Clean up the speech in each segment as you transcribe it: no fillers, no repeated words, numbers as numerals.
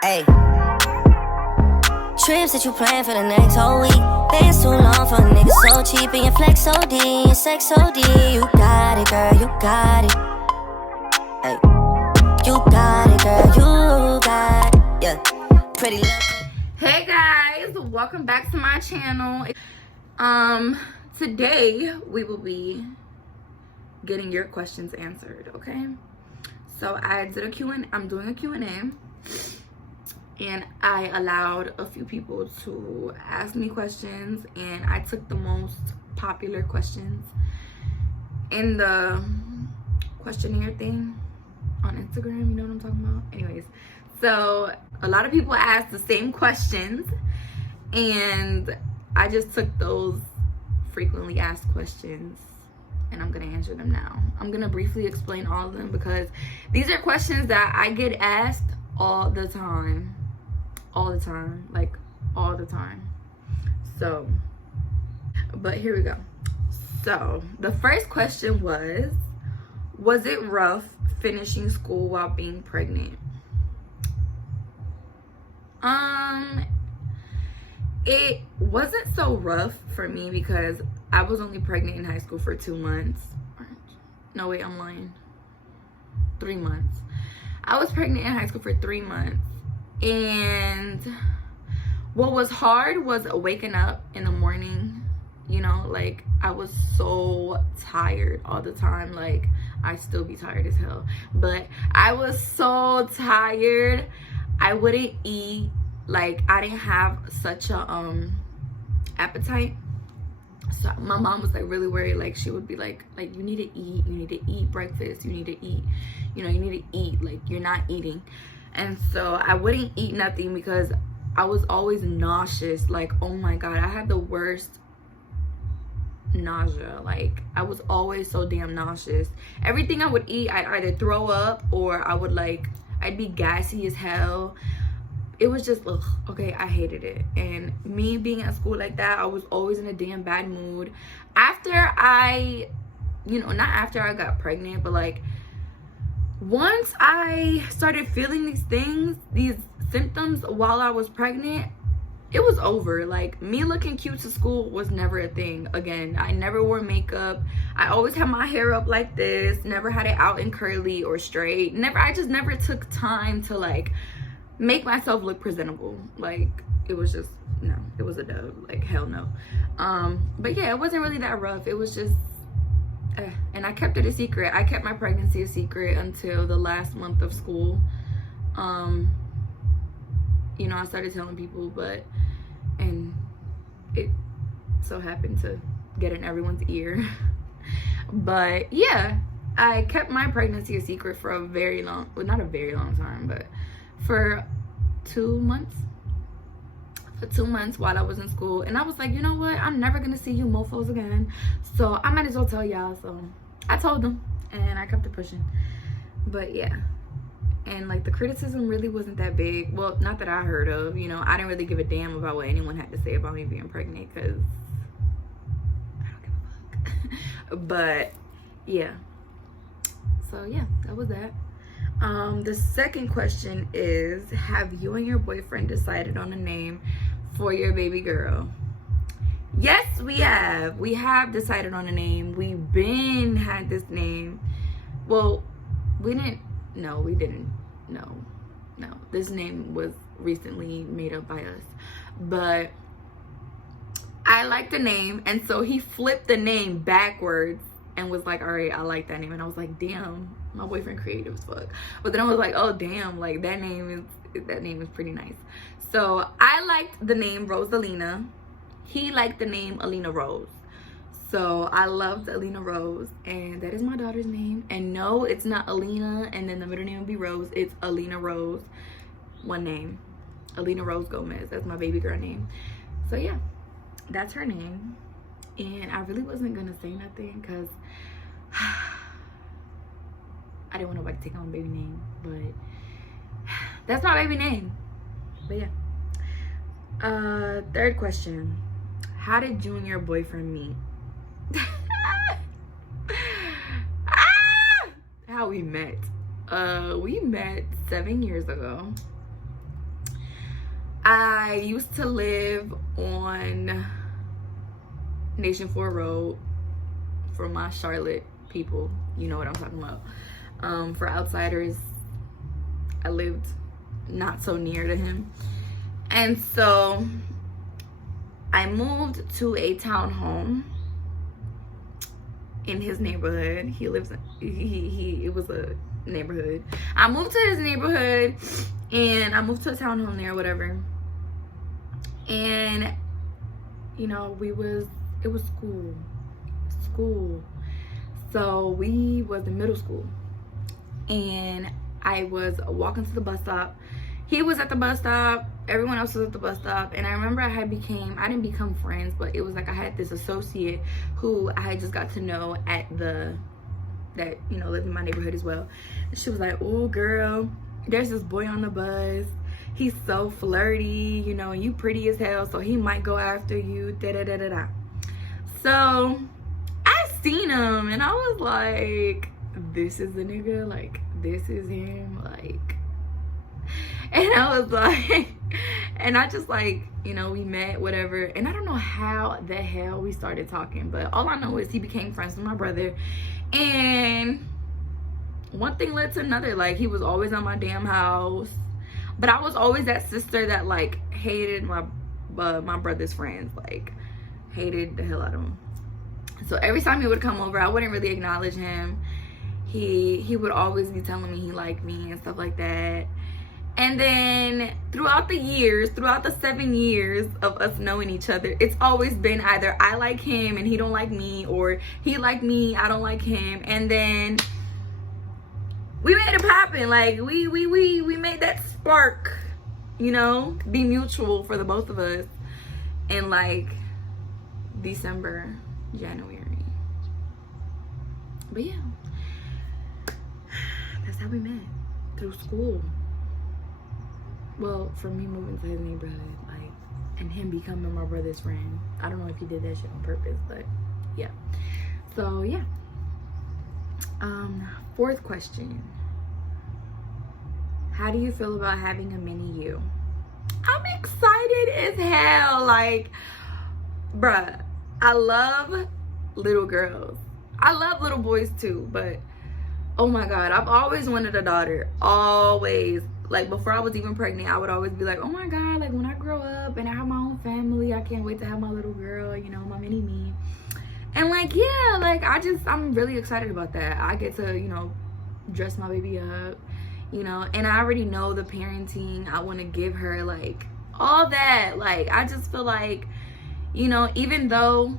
Hey. Trips that you plan for the next whole week. Bands too long for a nigga so cheap. And your flex OD, and sex OD. You got it, girl, you got it. Hey. You got it, girl, you got it. Yeah. Pretty little. Hey guys, welcome back to my channel. Today we will be getting your questions answered, okay? So I did I'm doing a Q&A, and I allowed a few people to ask me questions, and I took the most popular questions in the questionnaire thing on Instagram. You know what I'm talking about? Anyways, so a lot of people asked the same questions, and I just took those frequently asked questions and I'm gonna answer them now. I'm gonna briefly explain all of them because these are questions that I get asked all the time. So, but here we go. So the first question was it rough finishing school while being pregnant? It wasn't so rough for me because I was only pregnant in high school for 2 months. No, wait, I'm lying. 3 months. I was pregnant in high school for 3 months. And what was hard was waking up in the morning. You know, like, I was so tired all the time. Like, I still be tired as hell. But I was so tired. I wouldn't eat. Like, I didn't have such a appetite. So my mom was like really worried. Like, she would be like you need to eat breakfast, you need to eat, you need to eat, like you're not eating. And so I wouldn't eat nothing because I was always nauseous. Like, oh my god, I had the worst nausea. Like, I was always so damn nauseous. Everything I would eat, I'd either throw up or I'd be gassy as hell. It was just, ugh, okay, I hated it. And me being at school like that, I was always in a damn bad mood. After not after I got pregnant, but like, once I started feeling these symptoms while I was pregnant, it was over. Like, me looking cute to school was never a thing again. I never wore makeup. I always had my hair up like this, never had it out and curly or straight. I just never took time to like make myself look presentable. Like, it was just, no, it was a dub. Like, hell no. But yeah, it wasn't really that rough. It was just and I kept it a secret. I kept my pregnancy a secret until the last month of school. I started telling people, and it so happened to get in everyone's ear. But yeah, I kept my pregnancy a secret for a very long, well, not a very long time, but for 2 months. For 2 months while I was in school. And I was like, you know what? I'm never gonna see you mofos again. So I might as well tell y'all. So I told them and I kept it pushing. But yeah. And like, the criticism really wasn't that big. Well, not that I heard of. I didn't really give a damn about what anyone had to say about me being pregnant because I don't give a fuck. But yeah. So yeah, that was that. The second question is, have you and your boyfriend decided on a name for your baby girl? Yes, we have. We have decided on a name. We've been had this name. Well, we didn't. No. This name was recently made up by us. But I like the name, and so he flipped the name backwards and was like, all right, I like that name. And I was like, damn, my boyfriend creative as fuck. But then I was like, oh damn, like that name is pretty nice. So I liked the name Rosalina. He liked the name Alina Rose. So I loved Alina Rose, and that is my daughter's name. And no, it's not Alina and then the middle name would be Rose. It's Alina Rose, one name. Alina Rose Gomez. That's my baby girl name. So yeah, that's her name. And I really wasn't gonna say nothing because I didn't want nobody to take on my baby name, but that's my baby name. But yeah. Third question. How did you and your boyfriend meet? How we met? We met 7 years ago. I used to live on Nation 4 Road. For my Charlotte people, you know what I'm talking about. For outsiders, I lived not so near to him. And so I moved to a townhome in his neighborhood. He lives it was a neighborhood. I moved to his neighborhood and I moved to a townhome there, whatever. And you know, it was school. So we was in middle school and I was walking to the bus stop. He was at the bus stop, everyone else was at the bus stop, and I remember I didn't become friends, but it was like I had this associate who I had just got to know that you know, lived in my neighborhood as well. And she was like, "Oh girl, there's this boy on the bus. He's so flirty, you know, and you pretty as hell, so he might go after you, da da da da da." So I seen him and I was like, this is the nigga, like this is him, like. And I was like, and I just like, you know, we met, whatever. And I don't know how the hell we started talking, but all I know is he became friends with my brother. And one thing led to another. Like, he was always on my damn house. But I was always that sister that like hated my brother's friends, like hated the hell out of him. So every time he would come over, I wouldn't really acknowledge him. He would always be telling me he liked me and stuff like that. And then throughout the 7 years of us knowing each other, it's always been either I like him and he don't like me, or he like me, I don't like him. And then we made it poppin'. Like we made that spark, you know, be mutual for the both of us in like December, January. But yeah, that's how we met, through school. Well, for me moving to his neighborhood, like, and him becoming my brother's friend. I don't know if he did that shit on purpose, but yeah. So yeah. Fourth question. How do you feel about having a mini you? I'm excited as hell. Like, bruh, I love little girls. I love little boys too, but oh my God, I've always wanted a daughter. Always. Like, before I was even pregnant, I would always be like, oh my God, like when I grow up and I have my own family, I can't wait to have my little girl, you know, my mini me. And like, yeah, like I'm really excited about that. I get to, you know, dress my baby up, you know, and I already know the parenting I want to give her, like all that. Like, I just feel like, you know, even though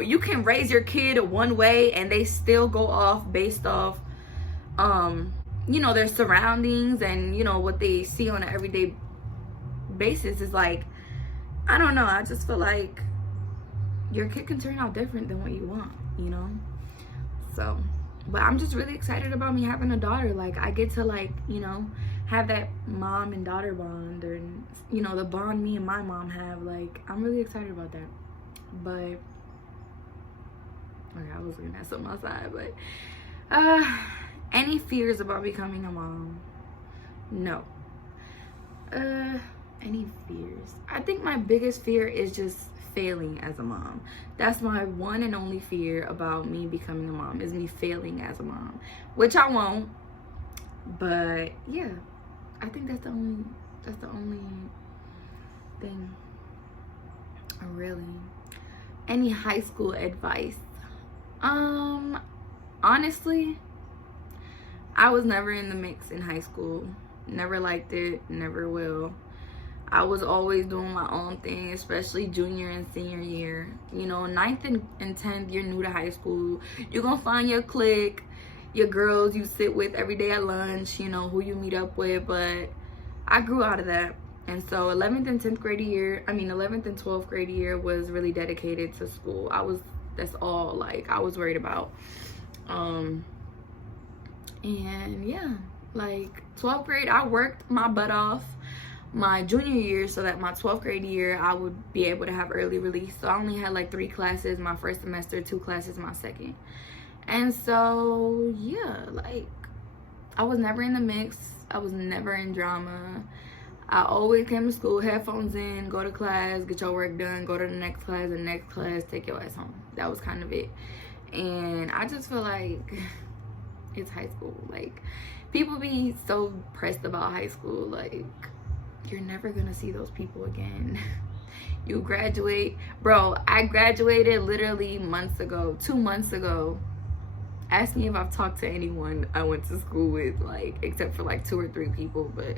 you can raise your kid one way and they still go off based off, you know, their surroundings and, you know, what they see on an everyday basis, is like, I don't know, I just feel like your kid can turn out different than what you want, you know. So, but I'm just really excited about me having a daughter. Like, I get to, like, you know, have that mom and daughter bond, or, you know, the bond me and my mom have. Like, I'm really excited about that. But okay, I was looking at something outside, but any fears about becoming a mom? No. Any fears? I think my biggest fear is just failing as a mom. That's my one and only fear about me becoming a mom, is me failing as a mom, which I won't. But yeah, I think that's the only thing. Really. Any high school advice? Honestly, I was never in the mix in high school. Never liked it, never will. I was always doing my own thing, especially junior and senior year. You know, 9th and 10th, you're new to high school. You're gonna find your clique, your girls you sit with every day at lunch, you know, who you meet up with. But I grew out of that. And so 11th and 12th grade year was really dedicated to school. That's all, like, I was worried about. And yeah, like 12th grade, I worked my butt off my junior year so that my 12th grade year I would be able to have early release. So I only had like 3 classes my first semester, 2 classes my second. And so yeah, like, I was never in the mix. I was never in drama. I always came to school, headphones in, go to class, get your work done, go to the next class, take your ass home. That was kind of it. And I just feel like it's high school. Like, people be so pressed about high school. Like, you're never gonna see those people again. You graduate. Bro, I graduated literally months ago, 2 months ago. Ask me if I've talked to anyone I went to school with, like, except for like 2 or 3 people. But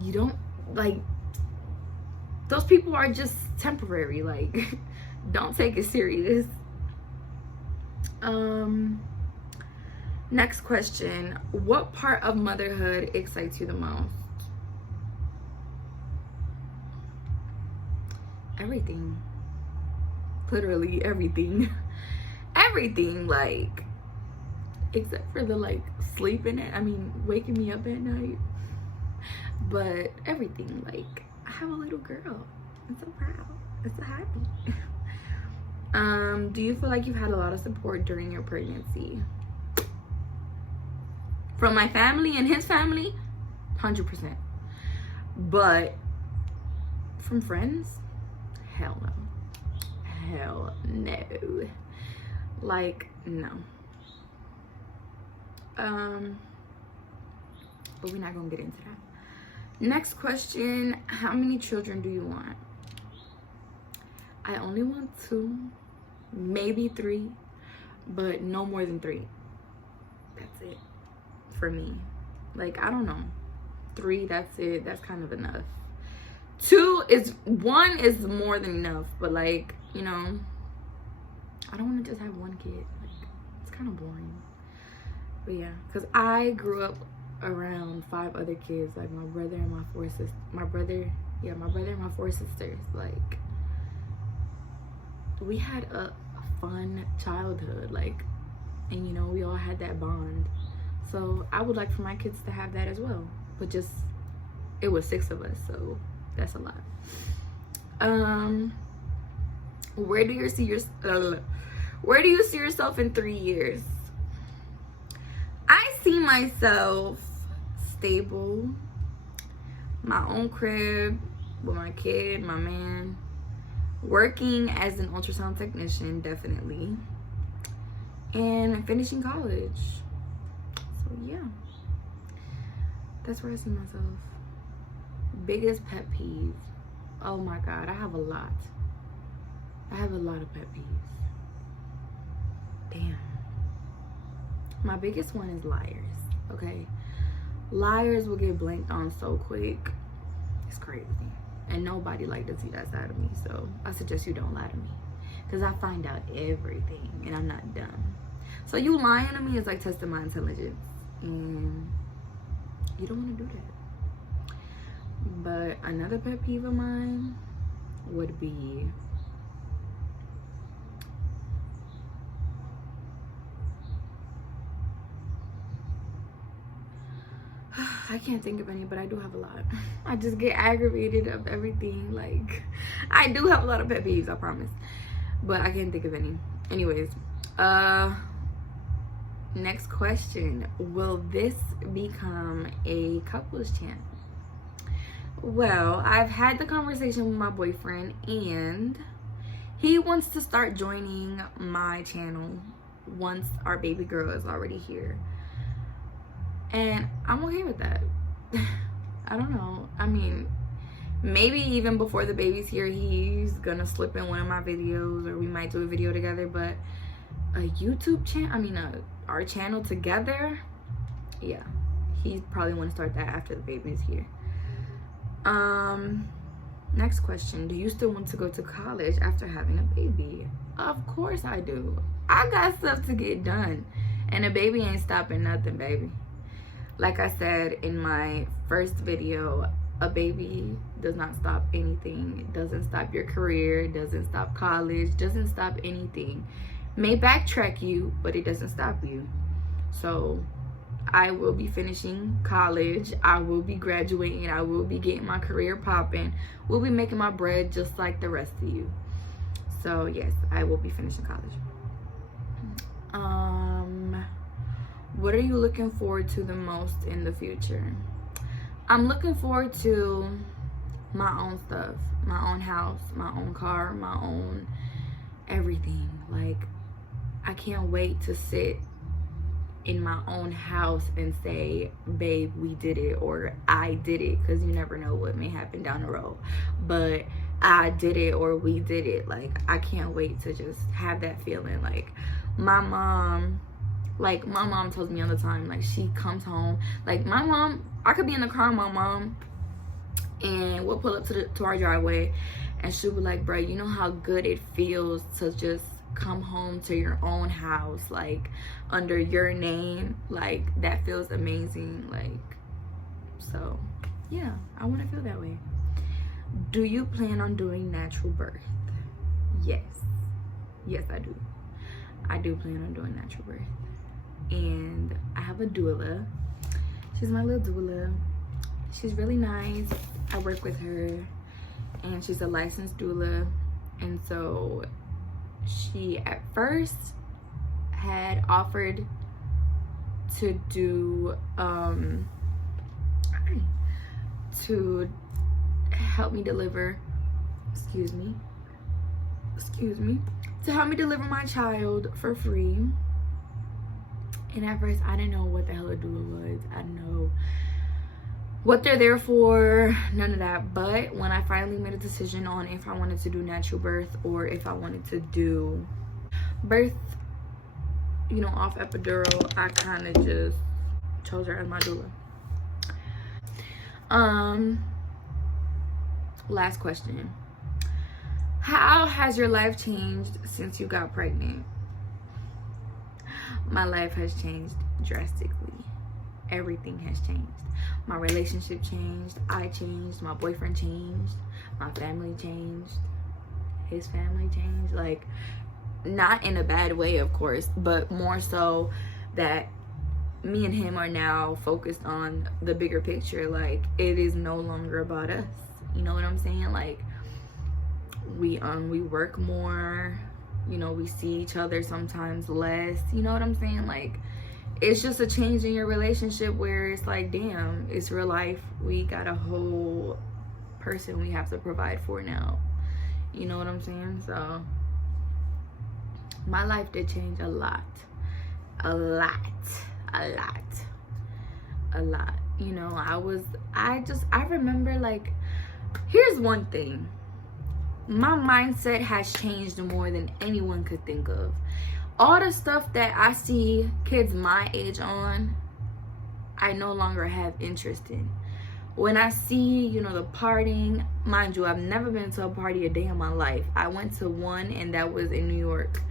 you don't, like, those people are just temporary. Like, don't take it serious. Next question. What part of motherhood excites you the most? Everything. Literally everything. Everything, like, except for the, like, sleeping at, I mean, waking me up at night. But everything, like, I have a little girl. I'm so proud. I'm so happy. Do you feel like you've had a lot of support during your pregnancy? From my family and his family, 100%. But from friends, hell no. Hell no. Like, no. But we're not gonna get into that. Next question. How many children do you want? I only want 2, maybe 3, but no more than 3. That's it for me. Like, I don't know. 3, that's it. That's kind of enough. 1 is more than enough, but, like, you know, I don't want to just have 1 kid. Like, it's kind of boring. But yeah, because I grew up around 5 other kids, like my brother and my 4 sisters. My brother and my 4 sisters. Like, we had a fun childhood, like, and you know, we all had that bond. So I would like for my kids to have that as well, but just, it was 6 of us, so that's a lot. Where do you see yourself in 3 years? I see myself stable, my own crib with my kid, my man, working as an ultrasound technician, definitely, and finishing college. So yeah, that's where I see myself. Biggest pet peeve. Oh my God, I have a lot. I have a lot of pet peeves. Damn. My biggest one is liars, okay? Liars will get blanked on so quick. It's crazy. And nobody like to see that side of me, so I suggest you don't lie to me, because I find out everything and I'm not dumb. So you lying to me is like testing my intelligence, and you don't want to do that. But another pet peeve of mine would be I can't think of any, but I do have a lot. I just get aggravated of everything. Like, I do have a lot of pet peeves, I promise, but I can't think of any. Anyways, next question. Will this become a couples channel? Well, I've had the conversation with my boyfriend, and he wants to start joining my channel once our baby girl is already here. And I'm okay with that. I don't know. I mean, maybe even before the baby's here, he's gonna slip in one of my videos, or we might do a video together. But a YouTube channel, our channel together, yeah, he probably want to start that after the baby's here. Next question. Do you still want to go to college after having a baby? Of course I do. I got stuff to get done, and a baby ain't stopping nothing, baby. Like I said in my first video, a baby does not stop anything. It doesn't stop your career. It doesn't stop college. Doesn't stop anything. May backtrack you, but it doesn't stop you. So I will be finishing college. I will be graduating. I will be getting my career popping. We'll be making my bread just like the rest of you. So yes, I will be finishing college. What are you looking forward to the most in the future? I'm looking forward to my own stuff, my own house, my own car, my own everything. Like, I can't wait to sit in my own house and say, babe, we did it, or I did it, because you never know what may happen down the road. But I did it, or we did it. Like, I can't wait to just have that feeling. Like, my mom tells me all the time, like, she comes home, like, my mom, I could be in the car with my mom and we'll pull up to our driveway, and she'll be like, bro, you know how good it feels to just come home to your own house, like, under your name? Like, that feels amazing. Like, so yeah, I want to feel that way. Do you plan on doing natural birth? Yes, I do. I do plan on doing natural birth, and I have a doula. She's my little doula. She's really nice. I work with her, and she's a licensed doula. And so she at first had offered to do to help me deliver, to help me deliver my child for free. And at first I didn't know what the hell a doula was. I didn't know what they're there for, none of that. But when I finally made a decision on if I wanted to do natural birth or if I wanted to do birth, you know, off epidural, I kind of just chose her as my doula. Last question. How has your life changed since you got pregnant? My life has changed drastically. Everything has changed. My relationship changed. I changed. My boyfriend changed. My family changed. His family changed. Like, not in a bad way, of course, but more so that me and him are now focused on the bigger picture. Like, it is no longer about us. You know what I'm saying? Like, we work more. You know, we see each other sometimes less. You know what I'm saying? Like, it's just a change in your relationship where it's like, damn, it's real life. We got a whole person we have to provide for now. You know what I'm saying? So my life did change a lot. You know, I remember, like, here's one thing. My mindset has changed more than anyone could think of. All the stuff that I see kids my age on, I no longer have interest in. When I see, you know, the partying, mind you, I've never been to a party a day in my life. I went to one, and that was in New York.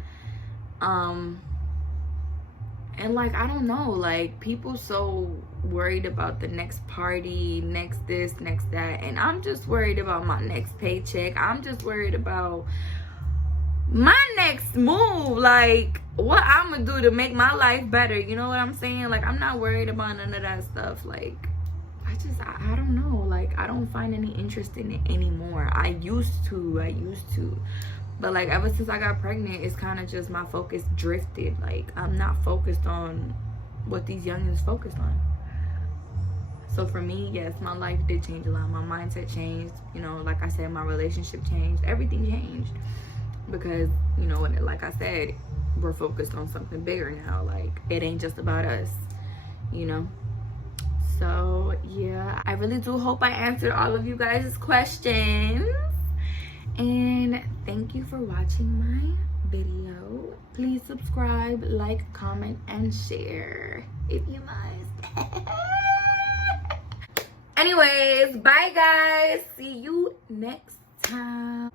And, like, I don't know, like, people so worried about the next party, next this, next that, and I'm just worried about my next paycheck. I'm just worried about my next move, like, what I'm gonna do to make my life better. You know what I'm saying? Like, I'm not worried about none of that stuff. Like, I don't know, like, I don't find any interest in it anymore. I used to, but, like, ever since I got pregnant, it's kind of just my focus drifted. Like, I'm not focused on what these youngins focused on. So for me, yes, my life did change a lot. My mindset changed. You know, like I said, my relationship changed. Everything changed. Because, you know, like I said, we're focused on something bigger now. Like, it ain't just about us, you know? So, yeah, I really do hope I answered all of you guys' questions. And thank you for watching my video. Please subscribe, like, comment, and share if you must. Anyways, bye guys. See you next time.